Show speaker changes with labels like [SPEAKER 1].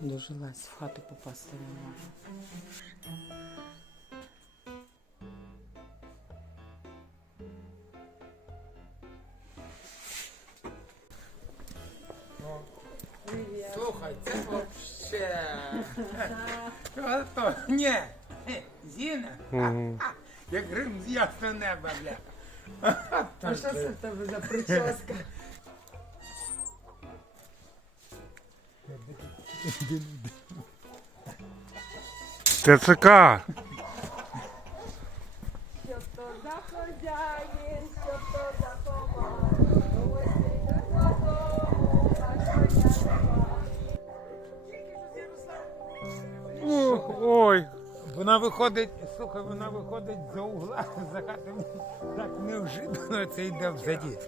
[SPEAKER 1] Дожилась, в хату попасти не можу.
[SPEAKER 2] Слухай, це вообще. То? Ні. Е, Зіна. Як грим з ясного неба, бля.
[SPEAKER 3] А що це в тебе за прическа?
[SPEAKER 4] ТЦК.
[SPEAKER 3] Що то за що то за комар, ось а що
[SPEAKER 4] Ой.
[SPEAKER 2] Вона виходить, слухай, вона виходить за угла, за хатами. Так неожиданно це йде взаді.